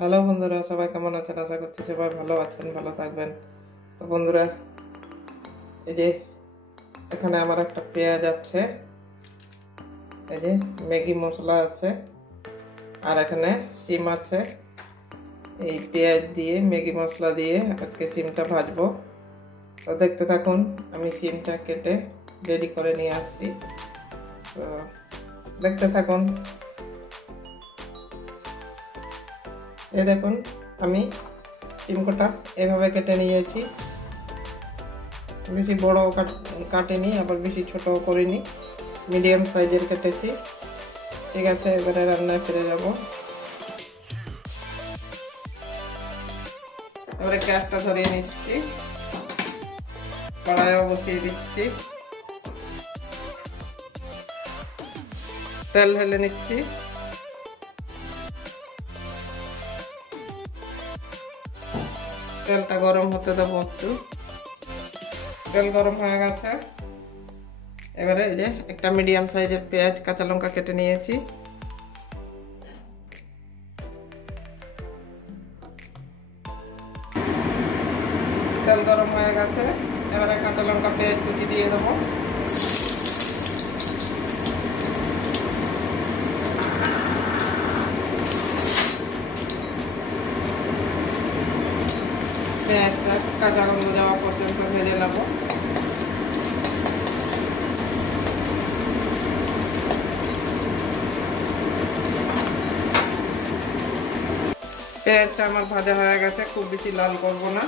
Hello বন্ধুরা, সবাই কেমন আছেন? আশা করছি সবাই ভালো আছেন, ভালো থাকবেন। তো বন্ধুরা, এই যে এখানে আমার একটা পেঁয়াজ আছে, এই যে ম্যাগি মশলা আছে, আর এখানে সিম আছে। এই পেঁয়াজ দিয়ে ম্যাগি মশলা দিয়ে আজকে সিমটা ভাজবো। তো দেখতে থাকুন, আমি সিমটা কেটে রেডি করে নিয়ে আসছি। তো দেখতে থাকুন। এই দেখুন, আমি সিম কটা এভাবে কেটে নিয়েছি। বেশি বড় কাটিনি, আবার বেশি ছোট করিনি, মিডিয়াম সাইজের কেটেছি। ঠিক আছে, এবারে রান্নায় ফিরে যাব। এবারে গ্যাসটা ধরিয়ে নিচ্ছি, কড়াইও বসিয়ে দিচ্ছি, তেল ঢেলে নিচ্ছি। তেলটা গরম হতে দেবো একটু। তেল গরম হয়ে গেছে। এবারে এই যে একটা মিডিয়াম সাইজের পেঁয়াজ, কাঁচা লঙ্কা কেটে নিয়েছি। তেল গরম হয়ে গেছে, এবারে কাঁচা লঙ্কা পেঁয়াজ কুচি দিয়ে দেবো। পেঁয়াজটা কাঁচা গন্ধ যাওয়া পর্যন্ত ভেজে নেব। পেঁয়াজটা আমার ভাজা হয়ে গেছে, খুব বেশি লাল করবো না,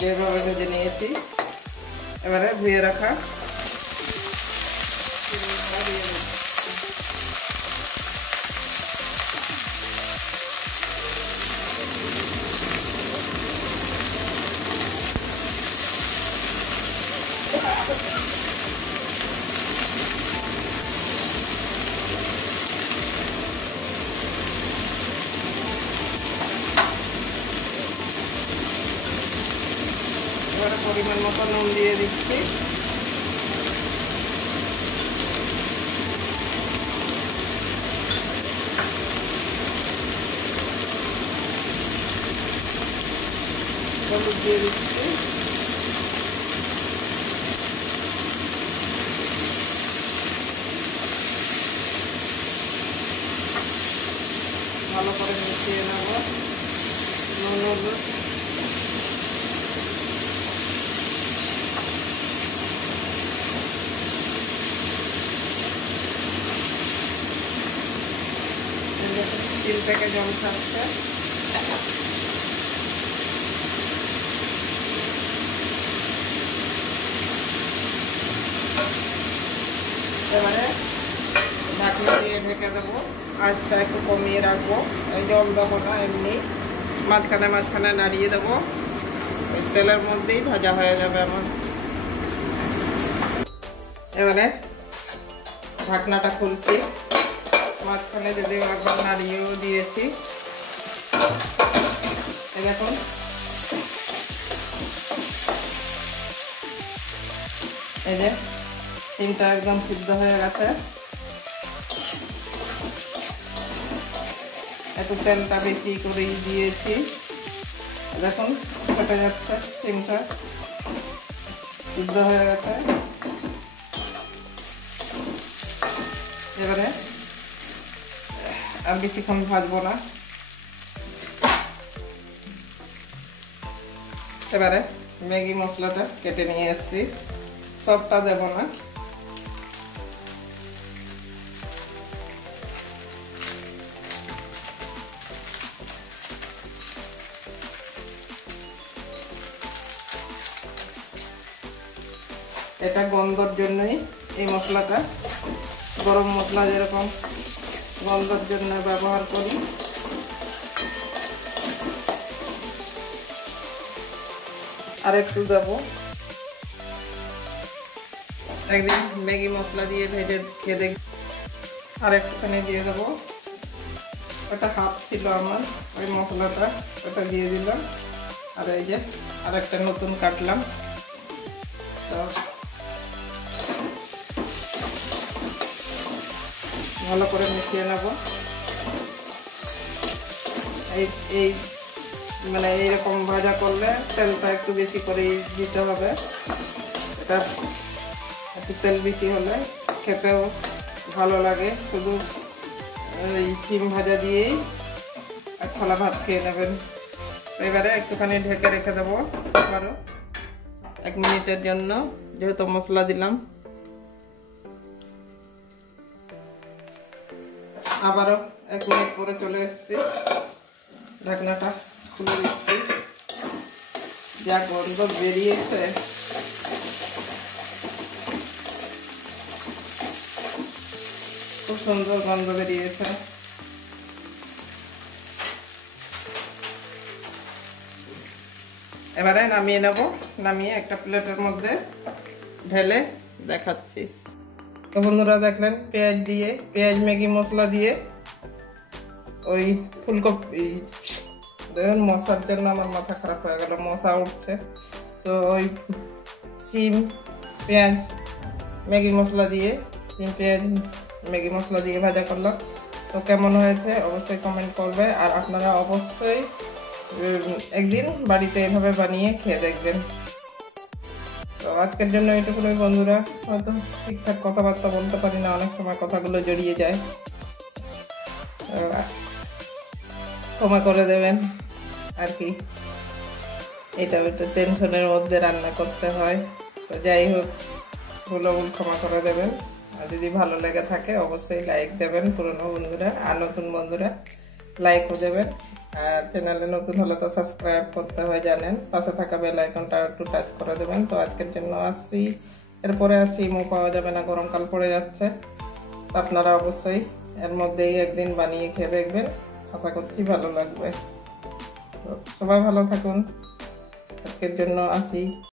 যেভাবে ভেজে নিয়েছি। এবারে ধুয়ে রাখা এবারে পরিমাণ মতো নুন দিয়ে দিচ্ছি। হলুদ দিয়ে দিচ্ছি। ভালো করে মিশিয়ে নেব। নুন হলুদ তিল থেকে জল ছাড়ছে। এবারে ঢাকনা দিয়ে ঢেকে দেবো। আঁচটা একটু কমিয়ে রাখবো, জল দেবো না, এমনি মাঝখানে মাঝখানে নাড়িয়ে দেবো। ওই তেলের মধ্যেই ভাজা হয়ে যাবে আমার। এবারে ঢাকনাটা খুলছি, মাঝখানে যদিও একবার নাড়িয়েও দিয়েছি। দেখুন, এই যে সিমটা একদম সিদ্ধ হয়ে গেছে। একটু তেলটা বেশি করেই দিয়েছি। দেখুন ফেটে যাচ্ছে, সিমটা সিদ্ধ হয়ে গেছে। এবারে আর বেশিক্ষণ ভাজবো না। এবারে ম্যাগি মশলাটা কেটে নিয়ে এসেছি, সবটা দেব না। এটা গন্ধর জন্যই এই মশলাটা, গরম মশলা যেরকম গন্ধর জন্য ব্যবহার করি। আর একটু দেবো। একদিন ম্যাগি মশলা দিয়ে ভেজে খেয়ে দেখ। আর একটুখানি দিয়ে দেবো। ওটা হাফ ছিল আমার, ওই মশলাটা ওটা দিয়ে দিলাম। আর এই যে আর একটা নতুন কাটলাম। তো ভালো করে মিশিয়ে নেব। এই এই মানে এইরকম ভাজা করলে তেলটা একটু বেশি করে দিতে হবে। এটা একটু তেল বেশি হলে খেতেও ভালো লাগে। শুধু এই শিম ভাজা দিয়েই এক থালা ভাত খেয়ে নেবেন। এবারে একটুখানি ঢেকে রেখে দেবো আবারও 1 মিনিটের জন্য, যেহেতু মশলা দিলাম। আবারও 1 মিনিট পরে চলে এসেছি, ঢাকনাটা খুলে দিচ্ছি। যা গন্ধ বেরিয়েছে, খুব সুন্দর গন্ধ বেরিয়েছে। এবারে নামিয়ে নেব, নামিয়ে একটা প্লেটের মধ্যে ঢেলে দেখাচ্ছি। তো বন্ধুরা দেখলেন পেঁয়াজ দিয়ে, পেঁয়াজ ম্যাগি মশলা দিয়ে ওই ফুলকপি, দেখুন মশার জন্য আমার মাথা খারাপ হয়ে গেল, মশা উঠছে। তো ওই সিম পেঁয়াজ ম্যাগি মশলা দিয়ে, সিম পেঁয়াজ ম্যাগি মশলা দিয়ে ভাজা করলাম। তো কেমন হয়েছে অবশ্যই কমেন্ট করবে, আর আপনারা অবশ্যই একদিন বাড়িতে এভাবে বানিয়ে খেয়ে দেখবেন। তো আজকের জন্য এটুকুই বন্ধুরা, হয়তো ঠিকঠাক কথাবার্তা বলতে পারি না, অনেক সময় কথাগুলো জড়িয়ে যায়, ক্ষমা করে দেবেন আর কি। এটা একটু টেনশনের মধ্যে রান্না করতে হয়। তো যাই হোক, ভুল ক্ষমা করে দেবেন। আর যদি ভালো লেগে থাকে অবশ্যই লাইক দেবেন পুরনো বন্ধুরা, আর নতুন বন্ধুরা লাইকও দেবেন। আর চ্যানেলে নতুন হলে তো সাবস্ক্রাইব করতে হয় জানেন, পাশে থাকা বেল আইকনটা একটু টাচ করে দেবেন। তো আজকের জন্য আসছি, এরপরে আসছি ইমো পাওয়া যাবে না, গরমকাল পড়ে যাচ্ছে। তো আপনারা অবশ্যই এর মধ্যেই একদিন বানিয়ে খেয়ে দেখবেন, আশা করছি ভালো লাগবে। তো সবাই ভালো থাকুন, আজকের জন্য আসি।